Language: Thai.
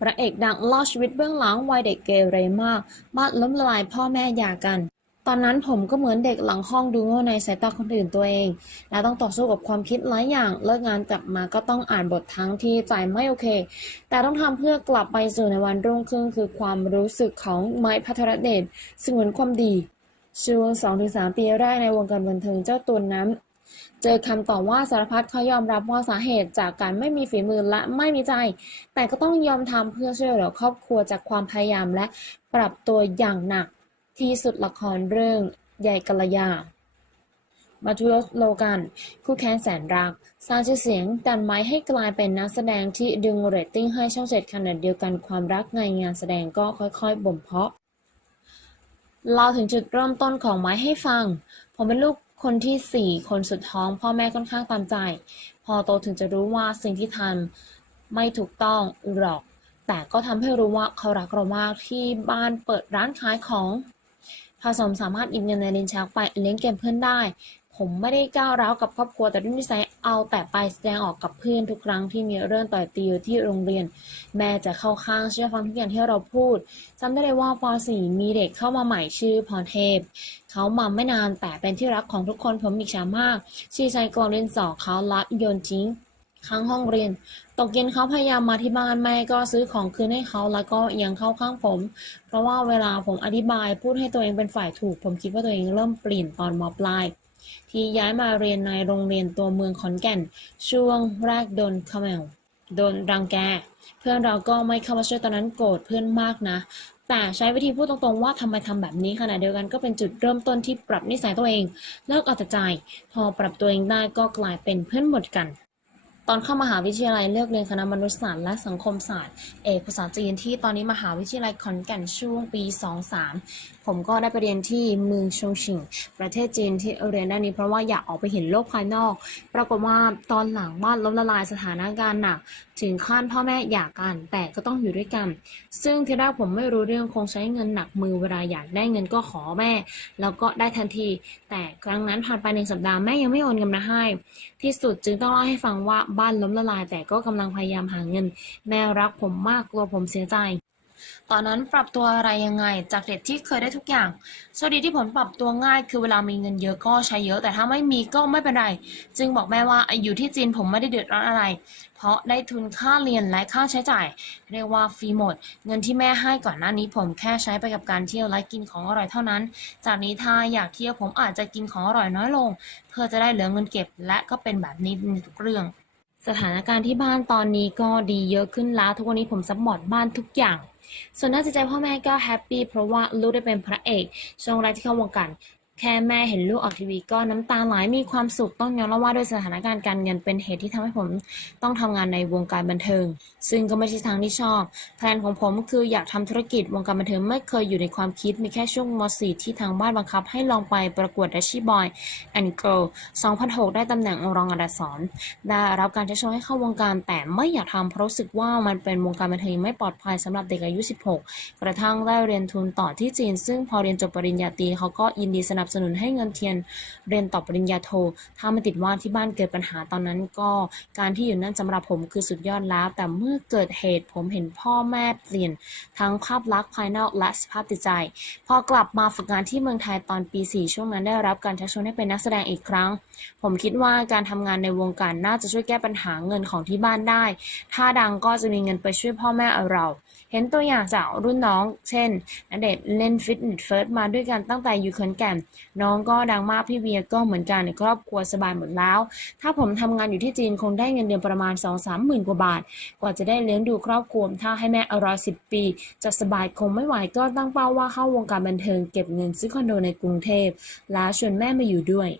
พระเอกดังเล่าชีวิตเบื้องหลังวัยเด็กเกเรมาก บ้านล้มละลายพ่อแม่หย่ากัน ตอนนั้นผมก็เหมือนเด็กหลังห้องดูโง่ในสายตาคนอื่นตัวเอง และต้องต่อสู้กับความคิดหลายอย่าง เลิกงานกลับมาก็ต้องอ่านบททั้งที่ใจไม่โอเค แต่ต้องทำเพื่อกลับไปสู่ในวันรุ่งขึ้นคือความรู้สึกของไม้พัทรเดชซึ่งเหมือนความดีช่วงสองถึงสามปีแรกในวงการบันเทิงเจ้าตัวนั้น เจอคำตอบว่าสารพัดเขายอมรับว่าสาเหตุจากการไม่มีฝีมือและไม่มีใจ แต่ก็ต้องยอมทำเพื่อช่วยเหลือครอบครัวจากความพยายามและปรับตัวอย่างหนักที่สุดละครเรื่องใหญ่กัลยา มาทูสโลกัน คู่แค้นแสนรักสร้างชื่อเสียงดันไม้ให้กลายเป็นนักแสดงที่ดึงเรตติ้งให้ช่องเจ็ดขนาดเดียวกันความรักในงานแสดงก็ค่อยๆ บ่มเพาะเล่าถึงจุดเริ่มต้นของไม้ให้ฟัง ผมเป็นลูก คนที่สี่คนสุดท้อง พ่อแม่ค่อนข้างตามใจ พอโตถึงจะรู้ว่าสิ่งที่ทำไม่ถูกต้องหรอก แต่ก็ทำให้รู้ว่าเขารักเรามากที่บ้านเปิดร้านขายของผสมสามารถหยิบเงินในลิ้นชักไปเลี้ยงเกมเพื่อนได้ ผมไม่ได้ก้าวร้าวกับครอบครัวแต่ด้วยนิสัยเอาแต่ไปแสดงออกกับเพื่อนทุกครั้งที่มีเรื่องต่อยตีอยู่ที่โรงเรียน แม่จะเข้าข้างเชื่อฟังทุกอย่างที่เราพูดจำได้เลยว่าป .4 มีเด็กเข้ามาใหม่ชื่อพรเทพ เขามาไม่นานแต่เป็นที่รักของทุกคนผมมีกชามากชีใจกลองเรียนสอเขาลัดโยนทิ้งข้างห้องเรียน ตกเย็นเขาพยายามมาที่บ้านแม่ก็ซื้อของคืนให้เขาแล้วก็ยังเข้าข้างผม เพราะว่าเวลาผมอธิบายพูดให้ตัวเองเป็นฝ่ายถูก ผมคิดว่าตัวเองเริ่มเปลี่ยนตอนมปลาย ที่ย้ายมาเรียนในโรงเรียนตัวเมืองขอนแก่น ช่วงแรกโดนเขมวโดนรังแก เพื่อนเราก็ไม่เข้ามาช่วยตอนนั้นโกรธเพื่อนมากนะ แต่ใช้วิธีพูดตรงๆว่าทำไมทำแบบนี้ขณะเดียวกันก็เป็นจุดเริ่มต้นที่ปรับนิสัยตัวเอง เลิกเอาแต่ใจ พอปรับตัวเองได้ก็กลายเป็นเพื่อนหมดกัน ตอนเข้ามหาวิทยาลัยเลือกเรียนคณะมนุษยศาสตร์และสังคมศาสตร์ เอกภาษาจีนที่ตอนนี้มหาวิทยาลัยขอนแก่นช่วงปี 2-3 ผมก็ได้ไปเรียนที่เมืองชงชิงประเทศจีนที่เรียนด้านนี้เพราะว่าอยากออกไปเห็นโลกภายนอก ปรากฏว่าตอนหลังบ้านล้มละลายสถานการณ์หนัก ถึงขั้นพ่อแม่หย่ากันแต่ก็ต้องอยู่ด้วยกัน ซึ่งที่แรกผมไม่รู้เรื่องคงใช้เงินหนักมือเวลาอยากได้เงินก็ขอแม่ แล้วก็ได้ทันที แต่ครั้งนั้นผ่านไปหนึ่งสัปดาห์แม่ยังไม่โอนเงินมาให้ ที่สุดจึงต้องเล่าให้ฟังว่าบ้านล้มละลาย แต่ก็กำลังพยายามหาเงิน แม่รักผมมากกลัวผมเสียใจ ตอนนั้นปรับตัวอะไรยังไง จากเด็กที่เคยได้ทุกอย่างโชคดีที่ผมปรับตัวง่าย คือเวลามีเงินเยอะก็ใช้เยอะ แต่ถ้าไม่มีก็ไม่เป็นไร จึงบอกแม่ว่าอยู่ที่จีนผมไม่ได้เดือดร้อนอะไร เพราะได้ทุนค่าเรียนและค่าใช้จ่าย เรียกว่าฟรีหมด เงินที่แม่ให้ก่อนหน้านี้ ผมแค่ใช้ไปกับการเที่ยวและกินของอร่อยเท่านั้น จากนี้ถ้าอยากเที่ยวผมอาจจะกินของอร่อยน้อยลง เพื่อจะได้เหลือเงินเก็บ และก็เป็นแบบนี้ในทุกเรื่อง สถานการณ์ที่บ้านตอนนี้ก็ดีเยอะขึ้นแล้วทุกวันนี้ผมซัพพอร์ตบ้านทุกอย่าง ส่วนน่าจะใจพ่อแม่ก็แฮปปี้เพราะว่าลูกได้เป็นพระเอก ช่วงแรกที่เข้าวงการ แค่แม่เห็นลูกออกทีวีก็น้ำตาไหลมีความสุขต้องยอมรับว่าด้วยสถานการณ์การเงินเป็นเหตุที่ทำให้ผมต้องทำงานในวงการบันเทิง ซึ่งก็ไม่ใช่ทางที่ชอบแพลนของผมคืออยากทำธุรกิจวงการบันเทิงไม่เคยอยู่ในความคิดมีแค่ช่วงม .4 ที่ทางบ้านบังคับ ให้ลองไปประกวด d a s h y Boy and Girl 2006 ได้ตำแหน่งรองอันดับสองได้รับการชักชวนให้เข้าวงการแต่ไม่อยากทำเพราะรู้สึกว่ามันเป็นวงการบันเทิงไม่ปลอดภัยสำหรับเด็กอายุ 16 กระทั่งได้เรียนทุนต่อที่จีน ซึ่งพอเรียนจบปริญญาตรีเขาก็ยินดีสนับสนุนให้เงินเทียนเรียนต่อปริญญาโท ถ้าไม่ติดว่าที่บ้านเกิดปัญหาตอนนั้นก็การที่อยู่นั่นสำหรับผมคือสุดยอดแล้ว แต่เมื่อเกิดเหตุผมเห็นพ่อแม่เปลี่ยน ทั้งภาพลักษณ์ภายนอกและสภาพจิตใจ พอกลับมาฝึกงานที่เมืองไทยตอนปี 4 ช่วงนั้นได้รับการชักชวนให้เป็นนักแสดงอีกครั้ง ผมคิดว่าการทำงานในวงการน่าจะช่วยแก้ปัญหาเงินของที่บ้านได้ ถ้าดังก็จะมีเงินไปช่วยพ่อแม่เรา เห็นตัวอย่างจากรุ่นน้อง เช่นณเดชเล่นฟิตเนสเฟิร์สมาด้วยกันตั้งแต่อยู่ขอนแก่นน้องก็ดังมากพี่เวียก็เหมือนกันในครอบครัวสบายหมดแล้ว ถ้าผมทำงานอยู่ที่จีนคงได้เงินเดือนประมาณ2 3หมื่นกว่าบาท กว่าจะได้เลี้ยงดูครอบครัวถ้าให้แม่อรอสิบปี จะสบายคงไม่ไหวก็ตั้งเป้าว่าเข้าวงการบันเทิงเก็บเงินซื้อคอนโดในกรุงเทพแล้วชวนแม่มาอยู่ด้วย